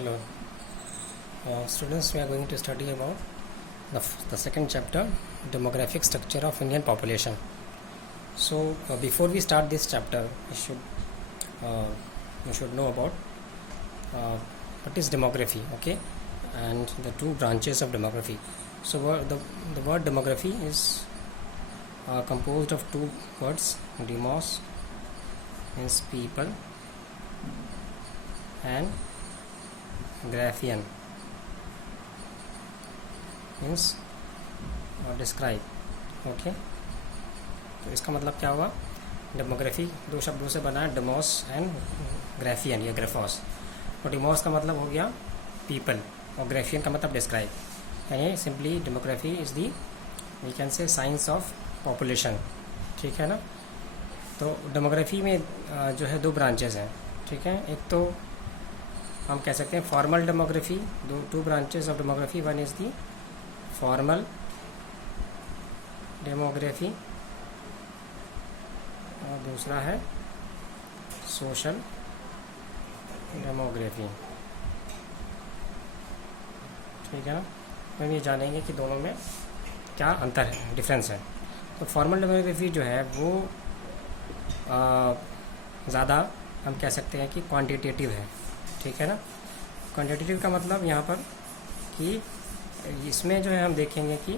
Hello, students. We are going to study about the second chapter, demographic structure of Indian population. So, before we start this chapter, you should know about what is demography, okay, and the two branches of demography. So, the word demography is composed of two words. Demos means people, and graphian means describe. Okay, तो इसका मतलब क्या हुआ? Demography दो शब्दों से बना है, डेमोस एंड ग्राफियन या ग्राफोस. तो डेमोस का मतलब हो गया पीपल और ग्राफियन का मतलब डिस्क्राइब. यानी simply demography is the we can say science of population. ठीक है ना. तो डेमोग्राफी में जो है दो ब्रांचेस हैं. ठीक है, एक तो हम कह सकते हैं formal demography. Two branches of demography. One is the formal demography और दूसरा है सोशल डेमोग्राफी. ठीक है ना. तो हम ये जानेंगे कि दोनों में क्या अंतर है, डिफरेंस है. तो फॉर्मल डेमोग्राफी जो है वो ज़्यादा हम कह सकते हैं कि क्वांटिटेटिव है. ठीक है ना. क्वांटिटेटिव का मतलब यहाँ पर कि इसमें जो है हम देखेंगे कि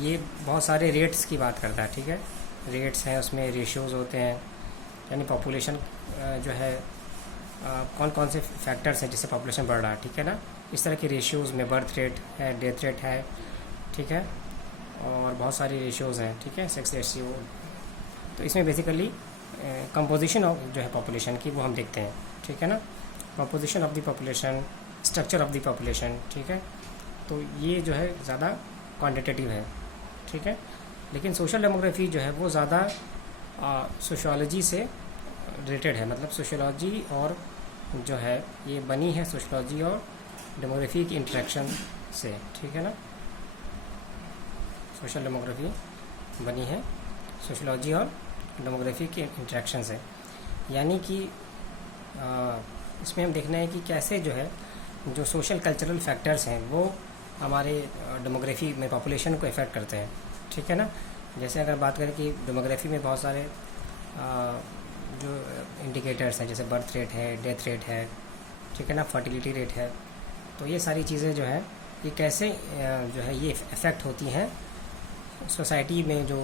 ये बहुत सारे रेट्स की बात करता है. ठीक है, रेट्स हैं, उसमें रेशियोज़ होते हैं. यानी पॉपुलेशन जो है कौन कौन से फैक्टर्स हैं जिससे पॉपुलेशन बढ़ रहा है. ठीक है ना. इस तरह के रेशियोज़ में बर्थ रेट है, डेथ रेट है. ठीक है, और बहुत सारे रेशियोज़ हैं. ठीक है, सेक्स रेशियो. तो इसमें बेसिकली कंपोजिशन ऑफ जो है पॉपुलेशन की वो हम देखते हैं. ठीक है ना. Composition of the population, structure of the population. ठीक है, तो ये जो है ज़्यादा क्वांटिटेटिव है. ठीक है, लेकिन सोशल डेमोग्राफी जो है वो ज़्यादा सोशियोलॉजी से रिलेटेड है. मतलब सोशियोलॉजी और जो है ये बनी है सोशियोलॉजी और डेमोग्राफी की इंटरेक्शन से. ठीक है ना. सोशल डेमोग्राफी बनी है सोशियोलॉजी और डेमोग्राफी के इंटरेक्शन से. यानी कि इसमें हम देखना है कि कैसे जो है जो सोशल कल्चरल फैक्टर्स हैं वो हमारे डेमोग्राफी में पॉपुलेशन को इफ़ेक्ट करते हैं. ठीक है ना. जैसे अगर बात करें कि डेमोग्राफी में बहुत सारे जो इंडिकेटर्स हैं, जैसे बर्थ रेट है, डेथ रेट है. ठीक है ना. फर्टिलिटी रेट है. तो ये सारी चीज़ें जो है ये कैसे जो है ये इफ़ेक्ट होती हैं सोसाइटी में. जो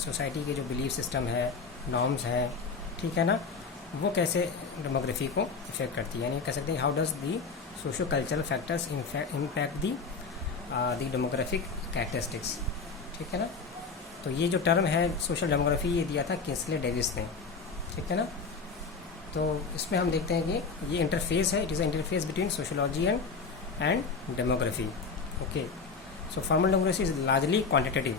सोसाइटी के जो बिलीफ सिस्टम है, नॉर्म्स हैं. ठीक है ना, वो कैसे डेमोग्राफी को इफ़ेक्ट करती है. यानी कह सकते हैं how does the socio cultural factors impact the demographic characteristics. ठीक है ना. तो ये जो टर्म है सोशल डेमोग्राफी ये दिया था किंसले डेविस ने. ठीक है ना. तो इसमें हम देखते हैं कि ये इंटरफेस है. It is a interface between sociology and demography. Okay. So formal demography is largely quantitative.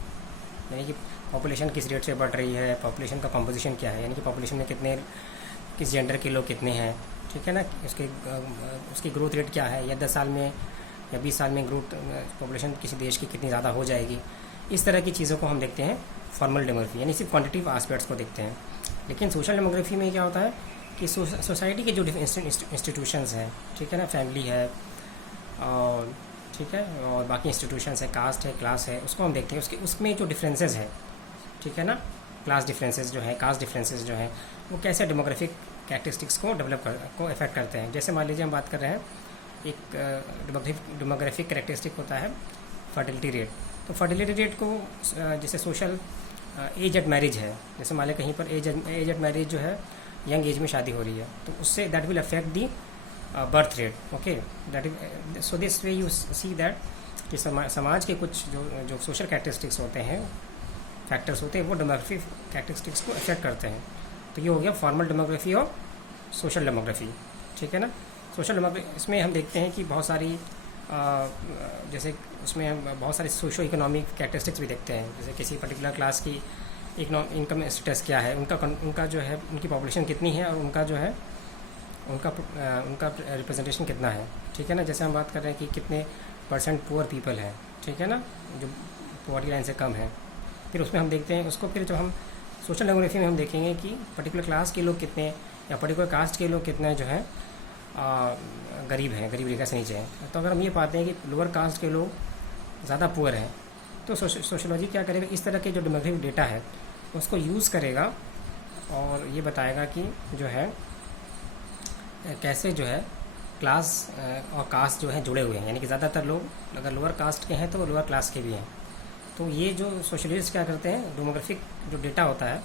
यानी कि पॉपुलेशन किस रेट से बढ़ रही है, पॉपुलेशन का कंपोजिशन क्या है, यानी कि पॉपुलेशन में कितने किस जेंडर के लोग कितने हैं. ठीक है ना. उसकी ग्रोथ रेट क्या है, या 10 साल में या 20 साल में ग्रोथ पॉपुलेशन किसी देश की कितनी ज़्यादा हो जाएगी. इस तरह की चीज़ों को हम देखते हैं फॉर्मल डेमोग्राफी. यानी सिर्फ क्वांटिटिव आस्पेक्ट्स को देखते हैं. लेकिन सोशल डेमोग्राफी में क्या होता है कि सोसाइटी के जो इंस्टीट्यूशंस हैं. ठीक है ना. फैमिली है और ठीक है, और बाकी इंस्टीट्यूशंस है, कास्ट है, क्लास है, उसको हम देखते हैं. उसमें जो डिफरेंसेस है. ठीक है ना. क्लास डिफरेंसेस जो है, कास्ट डिफरेंसेस जो है, वो कैसे डेमोग्राफिक कैरेक्टरिस्टिक्स को को इफेक्ट करते हैं. जैसे मान लीजिए हम बात कर रहे हैं एक डेमोग्राफिक कैरेक्टरिस्टिक होता है फर्टिलिटी रेट. तो फर्टिलिटी रेट को जैसे सोशल एज एट मैरिज है. जैसे मान लें कहीं पर एज एट मैरिज जो है यंग एज में शादी हो रही है, तो उससे that will affect the birth rate. Okay. That is so this way you see that कि समाज के कुछ जो सोशल कैरेक्टरिस्टिक्स होते हैं, फैक्टर्स होते हैं, वो डेमोग्राफिक कैरेक्टरिस्टिक्स को अफेक्ट करते हैं. तो ये हो गया फॉर्मल डेमोग्राफी और सोशल डेमोग्राफी. ठीक है ना. सोशल डेमोग्राफी इसमें हम देखते हैं कि बहुत सारी जैसे उसमें हम बहुत सारे सोशो इकोनॉमिक कैरेक्टरिस्टिक्स भी देखते हैं. जैसे किसी पर्टिकुलर क्लास की इनकम स्टेटस क्या है, उनका जो है उनकी पॉपुलेशन कितनी है, और उनका जो है उनका रिप्रेजेंटेशन कितना है. ठीक है ना. जैसे हम बात कर रहे हैं कि कितने % पुअर पीपल हैं. ठीक है ना, जो पॉवर्टी लाइन से कम है. फिर उसमें हम देखते हैं उसको, फिर जो हम सोशल डेमोग्राफी में हम देखेंगे कि पर्टिकुलर क्लास के लोग कितने या पर्टिकुलर कास्ट के लोग कितने जो है गरीब हैं, गरीब रेखा से नीचे हैं। तो अगर हम ये पाते हैं कि लोअर कास्ट के लोग ज़्यादा पुअर हैं, तो सोशियोलॉजी क्या करेगा, इस तरह के जो डेमोग्राफिक डेटा है उसको यूज़ करेगा और ये बताएगा कि जो है कैसे जो है क्लास और कास्ट जो है जुड़े हुए हैं, यानी कि ज़्यादातर लोग अगर लोअर कास्ट के हैं तो वो लोअर क्लास के भी हैं। तो ये जो सोशलिस्ट क्या करते हैं, डेमोग्राफिक जो डेटा होता है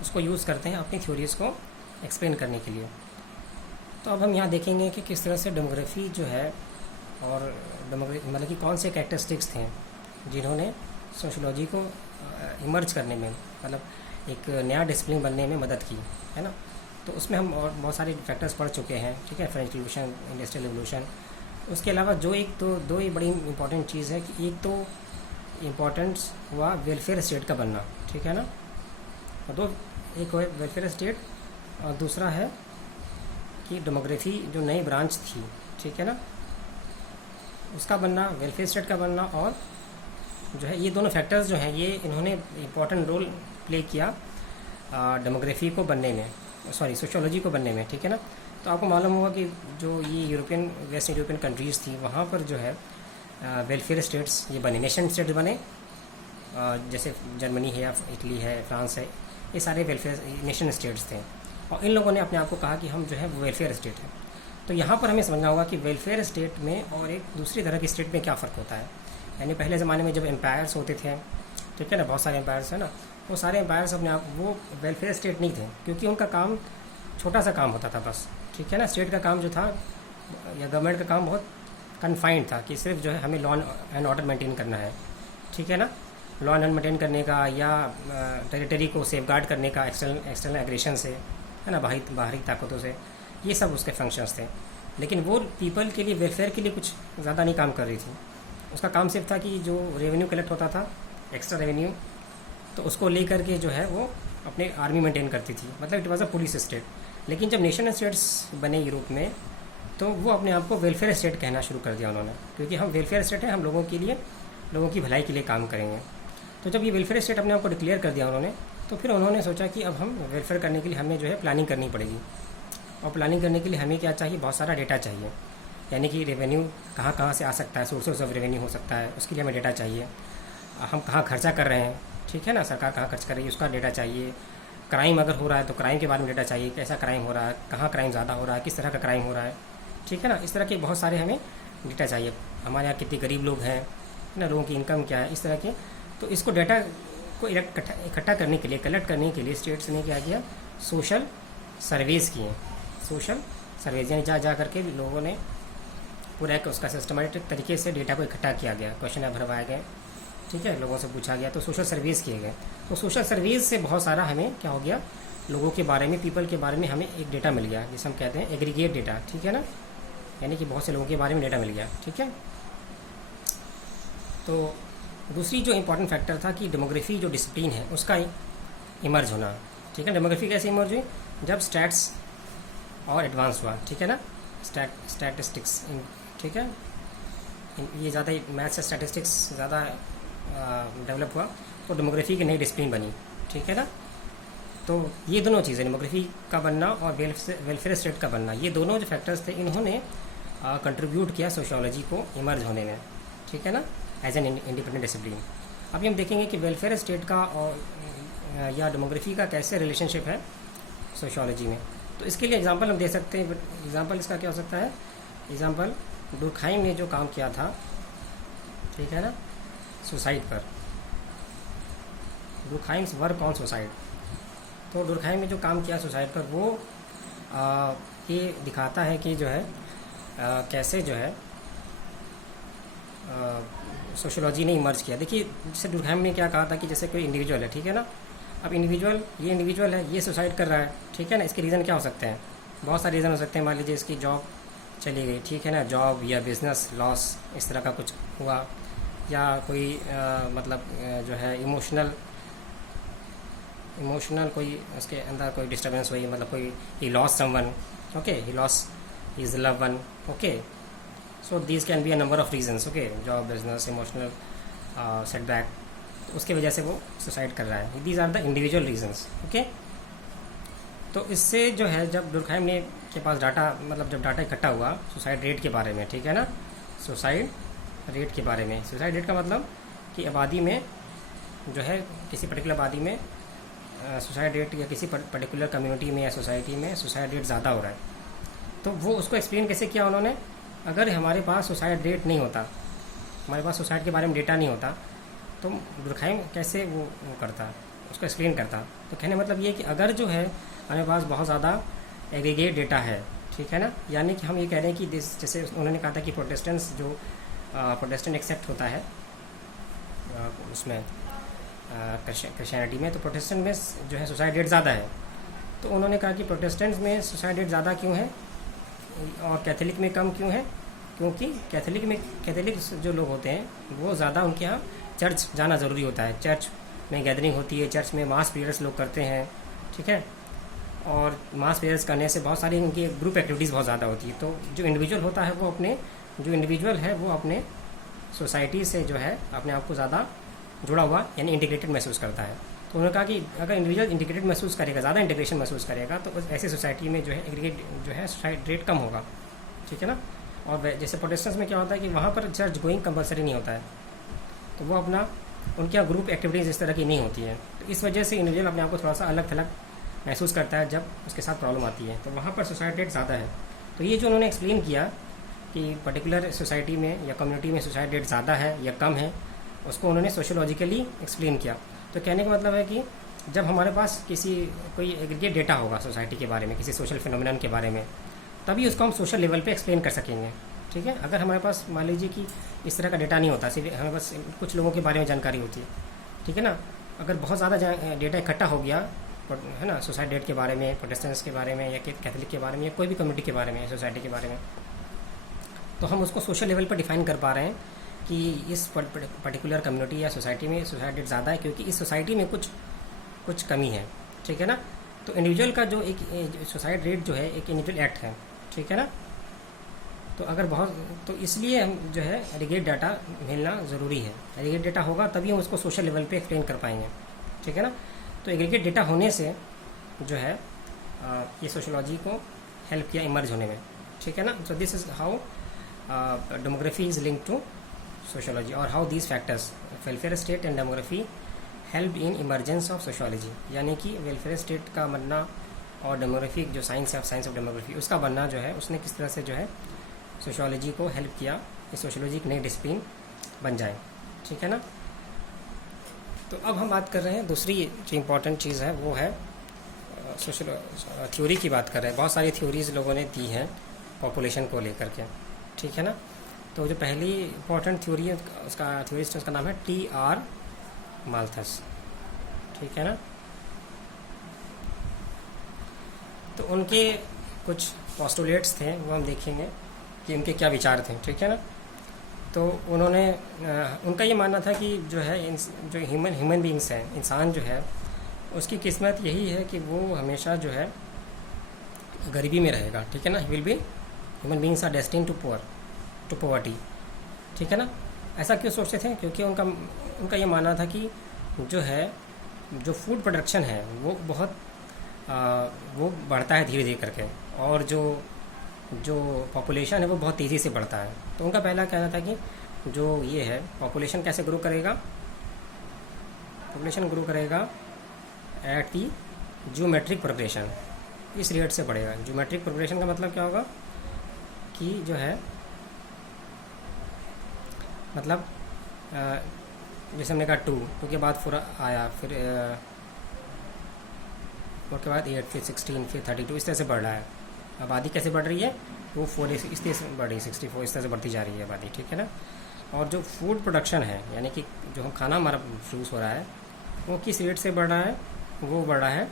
उसको यूज़ करते हैं अपनी थ्योरीज़ को एक्सप्लेन करने के लिए। तो अब हम यहाँ देखेंगे कि किस तरह से डेमोग्राफी जो है और मतलब कि कौन से कैरेक्टरिस्टिक्स थे जिन्होंने सोशोलॉजी को इमर्ज करने में, मतलब एक नया डिसिप्लिन बनने में मदद की, है ना। तो उसमें हम और बहुत सारे फैक्टर्स पढ़ चुके हैं, ठीक है, फ्रेंच रिवोल्यूशन, इंडस्ट्रियल रिवोल्यूशन। उसके अलावा जो एक तो दो ही बड़ी इंपॉर्टेंट चीज़ है कि एक तो इम्पोर्टेंस हुआ वेलफेयर स्टेट का बनना, ठीक है ना। और दो, एक हुआ वेलफेयर स्टेट और दूसरा है कि डेमोग्राफी जो नई ब्रांच थी, ठीक है ना, उसका बनना, वेलफेयर स्टेट का बनना। और जो है ये दोनों फैक्टर्स जो हैं ये इन्होंने इम्पोर्टेंट रोल प्ले किया डेमोग्राफी को बनने में, सॉरी सोशियोलॉजी को बनने में, ठीक है ना। तो आपको मालूम होगा कि जो ये यूरोपियन, वेस्ट यूरोपियन कंट्रीज़ थी वहाँ पर जो है वेलफेयर स्टेट्स ये बने, नेशन स्टेट बने, जैसे जर्मनी है या इटली है, फ्रांस है, ये सारे वेलफेयर नेशन स्टेट्स थे। और इन लोगों ने अपने आप को कहा कि हम जो है वेलफेयर स्टेट है। तो यहाँ पर हमें समझना होगा कि वेलफेयर स्टेट में और एक दूसरी तरह की स्टेट में क्या फ़र्क होता है। यानी पहले ज़माने में जब एम्पायर्स होते थे, ठीक है ना, बहुत सारे एम्पायर्स है ना, वो सारे एम्पायर्स अपने आप वो वेलफेयर स्टेट नहीं थे, क्योंकि उनका काम छोटा सा काम होता था बस, ठीक है ना। स्टेट का काम जो था या गवर्नमेंट का काम बहुत कन्फाइंड था कि सिर्फ जो है हमें लॉ एंड ऑर्डर मेंटेन करना है, ठीक है ना, लॉ एंड ऑर्डर मेंटेन करने का या टेरिटरी को सेफगार्ड करने का एक्सटर्नल एग्रेशन से, है ना, बाहरी ताकतों से, ये सब उसके फंक्शंस थे। लेकिन वो पीपल के लिए, वेलफेयर के लिए कुछ ज़्यादा नहीं काम कर रही थी। उसका काम सिर्फ था कि जो रेवेन्यू कलेक्ट होता था, एक्स्ट्रा रेवेन्यू, तो उसको लेकर के जो है वो अपने आर्मी मेंटेन करती थी, मतलब it was a police state. लेकिन जब नेशन स्टेट्स बने यूरोप में तो वो अपने आप को वेलफेयर स्टेट कहना शुरू कर दिया उन्होंने, क्योंकि हम वेलफेयर स्टेट है, हम लोगों के लिए, लोगों की भलाई के लिए काम करेंगे। तो जब ये वेलफेयर स्टेट अपने आप को डिक्लेयर कर दिया उन्होंने, तो फिर उन्होंने सोचा कि अब हम वेलफेयर करने के लिए हमें जो है प्लानिंग करनी पड़ेगी। और प्लानिंग करने के लिए हमें क्या चाहिए, बहुत सारा डेटा चाहिए, यानी कि रेवेन्यू कहाँ कहाँ से आ सकता है, सोर्सेज ऑफ रेवेन्यू हो सकता है, उसके लिए हमें डेटा चाहिए। हम कहाँ खर्चा कर रहे हैं, ठीक है ना, सरकार कहाँ खर्च कर रही है उसका डेटा चाहिए। क्राइम अगर हो रहा है तो क्राइम के बारे में डेटा चाहिए, कैसा क्राइम हो रहा है, कहाँ क्राइम ज़्यादा हो रहा है, किस तरह का क्राइम हो रहा है, ठीक है ना। इस तरह के बहुत सारे हमें डेटा चाहिए। हमारे यहाँ कितने गरीब लोग हैं ना, लोगों की इनकम क्या है, इस तरह के। तो इसको डेटा को इकट्ठा करने के लिए, कलेक्ट करने के लिए स्टेट्स ने क्या किया, सोशल सर्वेज किए। सोशल सर्वेज यानी जा करके लोगों ने पूरा एक उसका सिस्टमेटिक तरीके से डेटा को इकट्ठा किया गया, क्वेश्चन भरवाए गए, ठीक है, लोगों से पूछा गया, तो सोशल सर्वेज किए गए। तो सोशल सर्वेज से बहुत सारा हमें क्या हो गया, लोगों के बारे में, पीपल के बारे में हमें एक डेटा मिल गया, जिसे हम कहते हैं एग्रीगेट डेटा, ठीक है ना, यानी कि बहुत से लोगों के बारे में डेटा मिल गया, ठीक है। तो दूसरी जो इम्पोर्टेंट फैक्टर था कि डेमोग्राफी जो डिसिप्लिन है उसका इमर्ज होना, ठीक है। डेमोग्राफी कैसे इमर्ज हुई, जब स्टैट्स और एडवांस हुआ, ठीक है ना, स्टैटिस्टिक्स, ठीक है, ये ज़्यादा मैथ्स से स्टैटिस्टिक्स ज़्यादा डेवलप हुआ, तो डेमोग्राफी की नई डिसिप्लिन बनी, ठीक है ना। तो ये दोनों चीज़ें, डेमोग्राफी का बनना और वेलफेयर स्टेट का बनना, ये दोनों जो फैक्टर्स थे इन्होंने कंट्रीब्यूट किया सोशियोलॉजी को इमर्ज होने में, ठीक है ना, एज एन इंडिपेंडेंट डिसिप्लिन। अभी हम देखेंगे कि वेलफेयर स्टेट का और या डेमोग्राफी का कैसे रिलेशनशिप है सोशियोलॉजी में। तो इसके लिए एग्जांपल हम दे सकते हैं। एग्जांपल इसका क्या हो सकता है, एग्जांपल डुरखाइम ने जो काम किया था, ठीक है ना, सुसाइड पर, डुरखाइम्स वर्क ऑन सुसाइड। तो डुरखाइम ने जो काम किया सुसाइड पर, वो ये दिखाता है कि जो है कैसे जो है सोशियोलॉजी ने इमर्ज किया। देखिए, जैसे डुरखाइम ने क्या कहा था कि जैसे कोई इंडिविजुअल है, ठीक है ना, अब ये इंडिविजुअल है, ये सुसाइड कर रहा है, ठीक है ना, इसके रीज़न क्या हो सकते हैं, बहुत सारे रीज़न हो सकते हैं। मान लीजिए इसकी जॉब चली गई, ठीक है ना, जॉब या बिजनेस लॉस, इस तरह का कुछ हुआ, या कोई मतलब जो है इमोशनल कोई उसके अंदर कोई डिस्टर्बेंस हुई, मतलब कोई he loss someone, okay, he loss his love one, okay. So these can be a number of reasons, okay, job, business, emotional setback, उसकी वजह से वो सुसाइड कर रहा है। These are the individual reasons, okay. तो इससे जो है, जब दुर्कheim ने के पास डाटा, मतलब जब डाटा इकट्ठा हुआ सुसाइड रेट के बारे में, ठीक है ना, सुसाइड रेट के बारे में। सुसाइड रेट का मतलब कि आबादी में जो है, किसी पर्टिकुलर आबादी में सुसाइड रेट, या किसी पर्टिकुलर कम्युनिटी में या सोसाइटी में सुसाइड रेट ज़्यादा हो रहा है। तो वो उसको एक्सप्लेन कैसे किया उन्होंने, अगर हमारे पास सुसाइड रेट नहीं होता, हमारे पास सुसाइड के बारे में डेटा नहीं होता, तो दुर्कheim कैसे वो करता, उसको एक्सप्लेन करता। तो कहने मतलब ये कि अगर जो है हमारे पास बहुत ज़्यादा एग्रीगेट डेटा है, ठीक है ना, यानी कि हम ये कह रहे हैं कि जैसे उन्होंने कहा था कि प्रोटेस्टेंट्स जो प्रोटेस्टेंट एक्सेप्ट होता है उसमें क्रिश्चियनिटी में, तो प्रोटेस्टेंट में जो है सुसाइड रेट ज़्यादा है। तो उन्होंने कहा कि प्रोटेस्टेंट्स में सुसाइड रेट ज़्यादा क्यों है और कैथोलिक में कम क्यों है, क्योंकि कैथोलिक जो लोग होते हैं वो ज़्यादा, उनके यहाँ चर्च जाना ज़रूरी होता है, चर्च में गैदरिंग होती है, चर्च में मास प्रेयर्स लोग करते हैं, ठीक है, और मास प्रेयर्स करने से बहुत सारी उनकी ग्रुप एक्टिविटीज़ बहुत ज़्यादा होती है। तो जो इंडिविजुअल होता है वो अपने सोसाइटी से जो है अपने आप को ज़्यादा जुड़ा हुआ यानी इंटीग्रेटेड महसूस करता है। तो उन्होंने कहा कि अगर इंडिविजुअल इंटीग्रेटेड महसूस करेगा, ज़्यादा इंटीग्रेशन महसूस करेगा, तो ऐसी सोसाइटी में जो है एग्रीगेट जो है सुसाइड रेट कम होगा, ठीक है ना। और जैसे प्रोटेस्टेंट्स में क्या होता है कि वहाँ पर चर्च गोइंग कंपलसरी नहीं होता है, तो वो अपना, उनके यहाँ ग्रुप एक्टिविटीज़ इस तरह की नहीं होती है, तो इस वजह से इंडिविजुअल अपने आप को थोड़ा सा अलग थलग महसूस करता है जब उसके साथ प्रॉब्लम आती है, तो वहाँ पर सुसाइड रेट ज़्यादा है। तो ये जो उन्होंने एक्सप्लेन किया कि पर्टिकुलर सोसाइटी में या कम्युनिटी में सुसाइड रेट ज़्यादा है या कम है, उसको उन्होंने सोशियोलॉजिकली एक्सप्लेन किया। तो कहने का मतलब है कि जब हमारे पास कोई एग्रीगेट डेटा होगा सोसाइटी के बारे में, किसी सोशल फिनोमिनन के बारे में, तभी उसको हम सोशल लेवल पे एक्सप्लेन कर सकेंगे, ठीक है। अगर हमारे पास मान लीजिए कि इस तरह का डेटा नहीं होता, सिर्फ हमें बस कुछ लोगों के बारे में जानकारी होती है, ठीक है ना, अगर बहुत ज़्यादा डेटा इकट्ठा हो गया है ना, सुसाइड रेट के बारे में, प्रोटेस्टेंट्स के बारे में, या कैथोलिक के बारे में, या कोई भी कम्युनिटी के बारे में, सोसाइटी के बारे में, तो हम उसको सोशल लेवल पर डिफाइन कर पा रहे हैं कि इस पर्टिकुलर कम्युनिटी या सोसाइटी में सुसाइड रेट ज़्यादा है क्योंकि इस सोसाइटी में कुछ कमी है, ठीक है ना। तो इंडिविजुअल का जो एक सुसाइड रेट जो है एक इंडिविजुअल एक्ट है, ठीक है ना। तो अगर तो इसलिए हम जो है एग्रीगेट डाटा मिलना ज़रूरी है। एग्रीगेट डाटा होगा तभी हम उसको सोशल लेवल पे एक्सप्लेन कर पाएंगे, ठीक है ना। तो एग्रीगेट डाटा होने से जो है ये सोशियोलॉजी को हेल्प किया इमर्ज होने में, ठीक है ना। So this is how demography is linked to sociology और how these factors welfare state and demography help in emergence of sociology, यानी कि वेलफेयर स्टेट का बनना और डेमोग्राफी जो साइंस है, साइंस ऑफ डेमोग्राफी, उसका बनना जो है उसने किस तरह से जो है सोशियोलॉजी को हेल्प किया कि सोशियोलॉजी एक नई डिसिप्लिन बन जाए, ठीक है ना। तो अब हम बात कर रहे हैं दूसरी जो इम्पोर्टेंट चीज़ है वो है सोशल थ्योरी की बात कर रहे हैं। बहुत सारी थ्योरीज़ लोगों ने दी हैं पॉपुलेशन को लेकर के, ठीक है ना। तो जो पहली इम्पोर्टेंट थ्योरी है उसका थ्योरिस्ट उसका नाम है T.R. माल्थस, ठीक है ना। तो उनके कुछ पोस्टुलेट्स थे वो हम देखेंगे कि उनके क्या विचार थे, ठीक है ना। तो उन्होंने उनका ये मानना था कि जो है जो ह्यूमन बींग्स हैं, इंसान जो है उसकी किस्मत यही है कि वो हमेशा जो है गरीबी में रहेगा, ठीक है ना। Will be human beings are destined to poverty, ठीक है ना। ऐसा क्यों सोचते थे? क्योंकि उनका ये मानना था कि जो फूड प्रोडक्शन है वो बहुत वो बढ़ता है धीरे धीरे करके, और जो पॉपुलेशन है वो बहुत तेज़ी से बढ़ता है। तो उनका पहला कहना था कि जो ये है पॉपुलेशन कैसे ग्रो करेगा, पॉपुलेशन ग्रो करेगा एट दी ज्योमेट्रिक प्रोग्रेशन, इस रेट से बढ़ेगा। ज्योमेट्रिक प्रोग्रेशन का मतलब क्या होगा कि जो है मतलब जैसे हमने कहा 2 के बाद 4 आया, फिर 4 के बाद 8, फिर 16, फिर 32, इस तरह से बढ़ रहा है। आबादी कैसे बढ़ रही है? 4 इस तरह से बढ़ रही है, 64 इस तरह से बढ़ती जा रही है आबादी, ठीक है ना। और जो फूड प्रोडक्शन है यानी कि जो हम खाना हमारा प्रोड्यूस हो रहा है वो किस रेट से बढ़ रहा है? वो बढ़ रहा है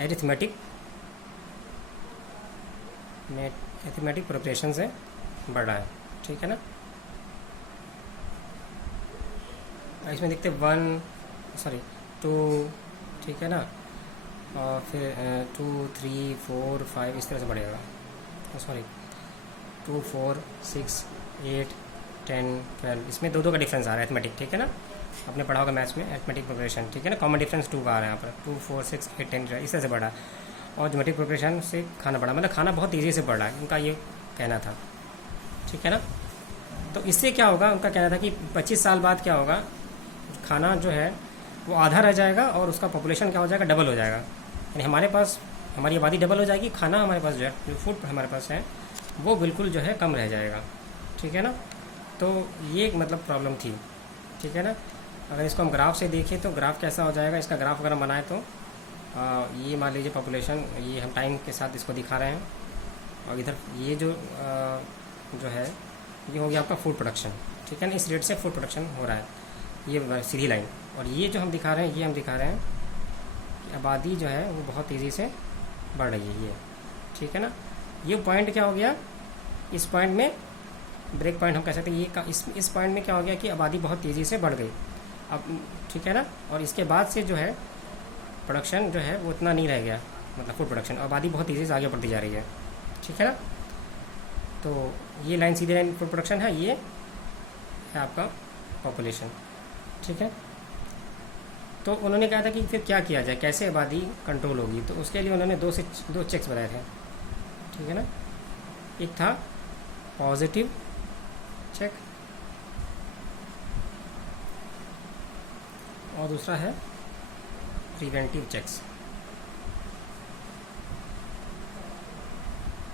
एरिथमेटिक प्रोग्रेशन से बढ़ रहा है, ठीक है ना। इसमें देखते 2, ठीक है ना, और फिर 2, 3, 4, 5 इस तरह से बढ़ेगा। 2, 4, 6, 8, 10, 12 इसमें 2 का डिफरेंस आ रहा है एथमेटिक, ठीक है ना। आपने पढ़ा होगा मैथ्स में एथमेटिक प्रोग्रेशन, ठीक है ना। कॉमन डिफरेंस 2 का आ रहा है यहाँ पर, 2, 4, 6, 8, 10 इस तरह से बढ़ा। और जोमेटिक प्रोग्रेशन से खाना बढ़ा, मतलब खाना बहुत तेज़ी से बढ़ रहा है, उनका ये कहना था। ठीक है ना। तो इससे क्या होगा, उनका कहना था कि 25 साल बाद क्या होगा, खाना जो है वो आधा रह जाएगा और उसका पॉपुलेशन क्या हो जाएगा, डबल हो जाएगा। यानी हमारे पास हमारी आबादी डबल हो जाएगी, खाना हमारे पास जो है, जो फूड हमारे पास है वो बिल्कुल जो है कम रह जाएगा। ठीक है ना। तो ये एक मतलब प्रॉब्लम थी। ठीक है ना। अगर इसको हम ग्राफ से देखें तो ग्राफ कैसा हो जाएगा, इसका ग्राफ अगर हम बनाए तो ये मान लीजिए पॉपुलेशन, ये हम टाइम के साथ इसको दिखा रहे हैं, और इधर ये जो है ये हो गया आपका फूड प्रोडक्शन। ठीक है ना। इस रेट से फूड प्रोडक्शन हो रहा है, ये सीधी लाइन। और ये जो हम दिखा रहे हैं, ये हम दिखा रहे हैं कि आबादी जो है वो बहुत तेज़ी से बढ़ रही है ये। ठीक है ना। ये पॉइंट क्या हो गया, इस पॉइंट में ब्रेक पॉइंट हम कह सकते हैं, ये इस पॉइंट में क्या हो गया कि आबादी बहुत तेज़ी से बढ़ गई अब। ठीक है ना। और इसके बाद से जो है प्रोडक्शन जो है वो उतना नहीं रह गया, मतलब फूड प्रोडक्शन, आबादी बहुत तेज़ी से आगे बढ़ती जा रही है। ठीक है ना। तो ये लाइन सीधी लाइन फूड प्रोडक्शन है, ये है आपका पॉपुलेशन। ठीक है। तो उन्होंने कहा था कि फिर क्या किया जाए, कैसे आबादी कंट्रोल होगी, तो उसके लिए उन्होंने दो चेक्स बताए थे। ठीक है ना। एक था पॉजिटिव चेक और दूसरा है preventive checks.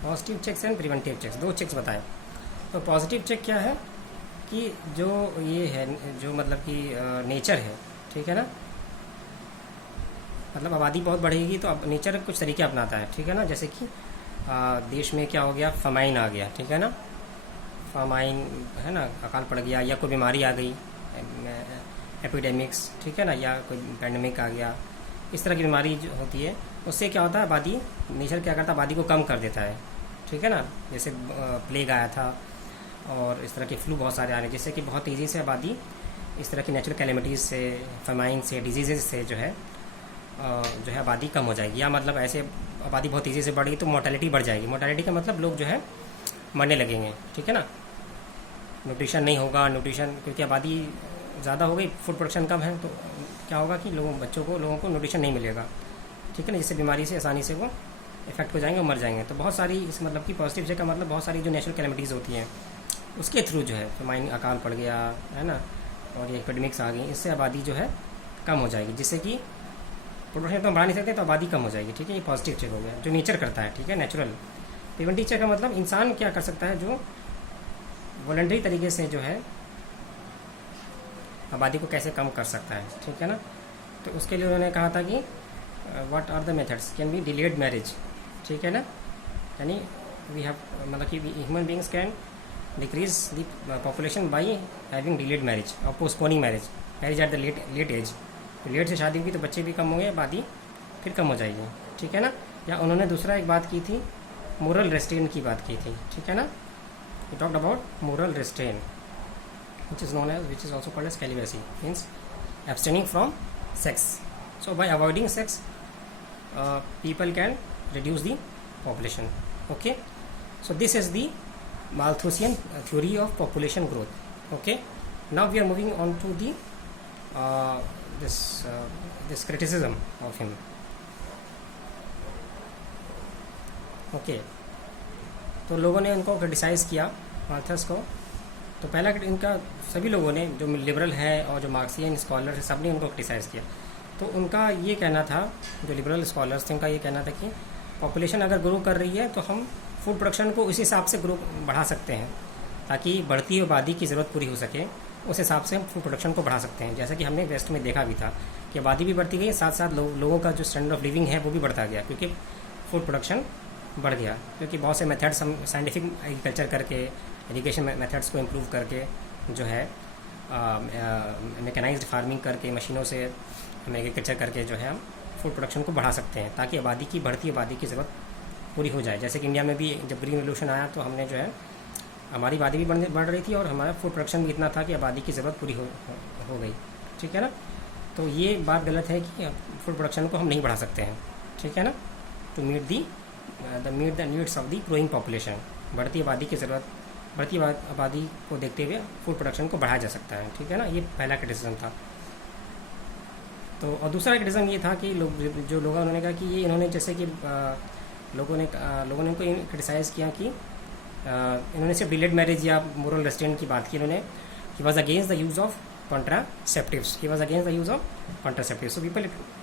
Positive checks and preventive checks, दो चेक्स बताए। तो पॉजिटिव चेक क्या है कि जो ये है, जो मतलब कि नेचर है, ठीक है ना, मतलब आबादी बहुत बढ़ेगी तो अब नेचर कुछ तरीके अपनाता है। ठीक है ना। जैसे कि देश में क्या हो गया, फमाइन आ गया। ठीक है ना। फमाइन है ना, अकाल पड़ गया, या कोई बीमारी आ गई, एपिडेमिक्स। ठीक है ना। या कोई पैंडमिक आ गया, इस तरह की बीमारी जो होती है उससे क्या होता है, आबादी, नेचर क्या करता है, आबादी को कम कर देता है। ठीक है ना। जैसे प्लेग आया था और इस तरह के फ्लू बहुत सारे आ रहे हैं, जिससे कि बहुत तेज़ी से आबादी इस तरह की नेचुरल कैलेमिटीज़ से, फमाइन से, डिजीज़ से जो है आबादी कम हो जाएगी। या मतलब ऐसे आबादी बहुत तेज़ी से बढ़ेगी तो मोर्टेलिटी बढ़ जाएगी। मोर्टेलिटी का मतलब लोग जो है मरने लगेंगे। ठीक है ना। न्यूट्रिशन नहीं होगा, न्यूट्रिशन, क्योंकि आबादी ज़्यादा हो गई, फूड प्रोडक्शन कम है, तो क्या होगा कि लोगों को न्यूट्रिशन नहीं मिलेगा। ठीक है ना। जिससे बीमारी से आसानी से वो इफेक्ट हो जाएंगे और मर जाएंगे। तो बहुत सारी इस मतलब कि पॉजिटिव चेक का मतलब बहुत सारी जो नेचुरल कैलेमिटीज़ होती हैं उसके थ्रू जो है, फमाइन, अकाल पड़ गया है ना, और ये एपिडेमिक्स आ गई, इससे आबादी जो है कम हो जाएगी, जिससे कि प्रोडक्शन तो हम बढ़ा नहीं सकते तो आबादी कम हो जाएगी। ठीक है। ये पॉजिटिव चेक हो गया, जो नेचर करता है। ठीक है। नेचुरल। प्रिवेंटिव चेक का मतलब इंसान क्या कर सकता है, जो वॉलंटरी तरीके से जो है आबादी को कैसे कम कर सकता है। ठीक है ना। तो उसके लिए उन्होंने कहा था कि what are the methods, can be delayed marriage. ठीक है ना। यानी वी हैव, मतलब कि human beings can decrease the population by having delayed marriage और postponing marriage at the late age. तो लेट से शादी होगी तो बच्चे भी कम होंगे, आबादी फिर कम हो जाएगी। ठीक है ना। या उन्होंने दूसरा एक बात की थी, मोरल रेस्ट्रेन की बात की थी। ठीक है ना। We talked about moral restraint which is also called as celibacy, means abstaining from sex. So by avoiding sex, people can reduce the population. Okay. So this is the Malthusian theory of population growth. Okay. Now we are moving on to the this criticism of him. Okay. तो लोगों ने उनको criticise किया, Malthus को। तो पहला इनका सभी लोगों ने, जो लिबरल हैं और जो मार्क्सियन स्कॉलर हैं, सब ने उनको क्रिटिसाइज़ किया। तो उनका ये कहना था, जो लिबरल स्कॉलर्स थे, उनका ये कहना था कि पॉपुलेशन अगर ग्रो कर रही है तो हम फूड प्रोडक्शन को उस हिसाब से ग्रो बढ़ा सकते हैं, ताकि बढ़ती आबादी की ज़रूरत पूरी हो सके, उस हिसाब से हम फूड प्रोडक्शन को बढ़ा सकते हैं। जैसा कि हमने वेस्ट में देखा भी था कि आबादी भी बढ़ती गई, साथ साथ लोगों का जो स्टैंडर्ड ऑफ लिविंग है वो भी बढ़ता गया, क्योंकि फूड प्रोडक्शन बढ़ गया। क्योंकि बहुत से मेथड्स हम साइंटिफिक एग्रीकल्चर करके, इरिगेशन मेथड्स को इम्प्रूव करके, जो है मैकेनाइज्ड फार्मिंग करके, मशीनों से हम एग्रीकल्चर करके जो है हम फूड प्रोडक्शन को बढ़ा सकते हैं, ताकि बढ़ती आबादी की ज़रूरत पूरी हो जाए। जैसे कि इंडिया में भी जब ग्रीन रेवोल्यूशन आया तो हमने जो है, हमारी आबादी भी बढ़ रही थी और हमारा फूड प्रोडक्शन भी इतना था कि आबादी की ज़रूरत पूरी हो गई। ठीक है ना। तो ये बात गलत है कि फूड प्रोडक्शन को हम नहीं बढ़ा सकते हैं। ठीक है ना। To meet the needs of the growing population, बढ़ती आबादी को देखते हुए फूड प्रोडक्शन को बढ़ाया जा सकता है। ठीक है ना। ये पहला क्रिटिसिज्म था। तो और दूसरा क्रिटिसिज्म ये था कि जो लोगों ने कहा कि ये इन्होंने जैसे कि लोगों ने इनको क्रिटिसाइज़ किया कि इन्होंने सिर्फ डिलेड मैरिज या मोरल रेस्ट्रेंट की बात की इन्होंने, he was against the use of contraceptives, he was against the use of contraceptives. So people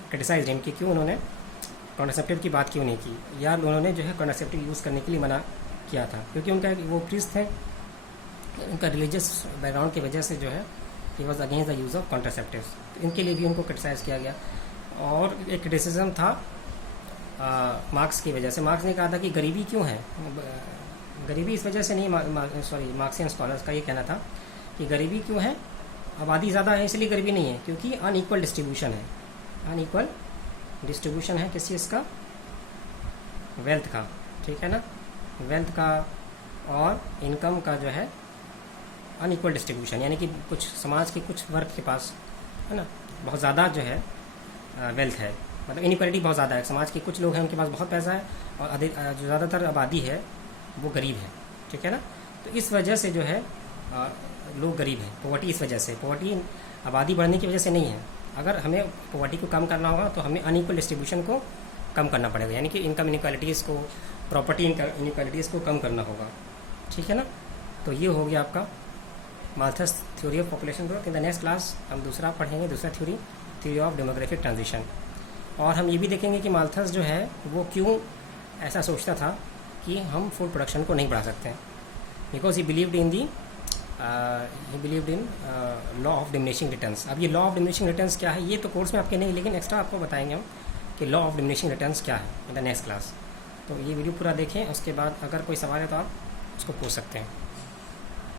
criticise him कि क्यों उन्होंने कॉन्ट्रासेप्टिव की बात क्यों नहीं की, या उन्होंने जो है कॉन्ट्रासेप्टिव यूज़ करने के लिए मना किया था, क्योंकि उनका वो प्रीस्ट थे, उनका रिलीजियस बैकग्राउंड की वजह से जो है ही was against the use of contraceptives. तो इनके लिए भी उनको क्रिटिसाइज़ किया गया। और एक क्रिटिसिज्म था मार्क्स की वजह से। मार्क्स ने कहा था कि गरीबी क्यों है, गरीबी इस वजह से नहीं, मार्क्सियन स्कॉलर्स का ये कहना था कि गरीबी क्यों है, आबादी ज़्यादा है इसलिए गरीबी नहीं है, क्योंकि अनइक्वल डिस्ट्रीब्यूशन है, अनइक्वल डिस्ट्रीब्यूशन है किस चीज़ का, वेल्थ का, ठीक है ना, वेल्थ का और इनकम का जो है अनइक्वल डिस्ट्रीब्यूशन, यानी कि कुछ समाज के कुछ वर्ग के पास है ना बहुत ज़्यादा जो है वेल्थ है, मतलब इनइक्वालिटी बहुत ज़्यादा है, समाज के कुछ लोग हैं उनके पास बहुत पैसा है और अधिक जो ज़्यादातर आबादी है वो गरीब है, ठीक है ना। तो इस वजह से जो है लोग गरीब हैं, पॉवर्टी इस वजह से, पॉवर्टी आबादी बढ़ने की वजह से नहीं है। अगर हमें पॉवर्टी को कम करना होगा तो हमें अनइक्वल डिस्ट्रीब्यूशन को कम करना पड़ेगा, यानी कि इनकम इनइक्वालिटीज़ को, प्रॉपर्टी इनइक्वालिटीज़ को कम करना होगा, ठीक है ना। तो ये हो गया आपका Malthus theory of population growth. In the next class हम दूसरा पढ़ेंगे, दूसरा थ्योरी ऑफ डेमोग्राफिक ट्रांजिशन। और हम ये भी देखेंगे कि माल्थस जो है वो क्यों ऐसा सोचता था कि हम फूड प्रोडक्शन को नहीं बढ़ा सकते हैं, because he believed in law of diminishing returns. अब ये लॉ ऑफ डिमिनिशिंग रिटर्न्स क्या है ये तो कोर्स में आपके नहीं, लेकिन एक्स्ट्रा आपको बताएंगे हम कि लॉ ऑफ डिमिनिशिंग रिटर्न्स क्या है इन द नेक्स्ट क्लास। तो ये वीडियो पूरा देखें, उसके बाद अगर कोई सवाल है तो आप उसको पूछ सकते हैं।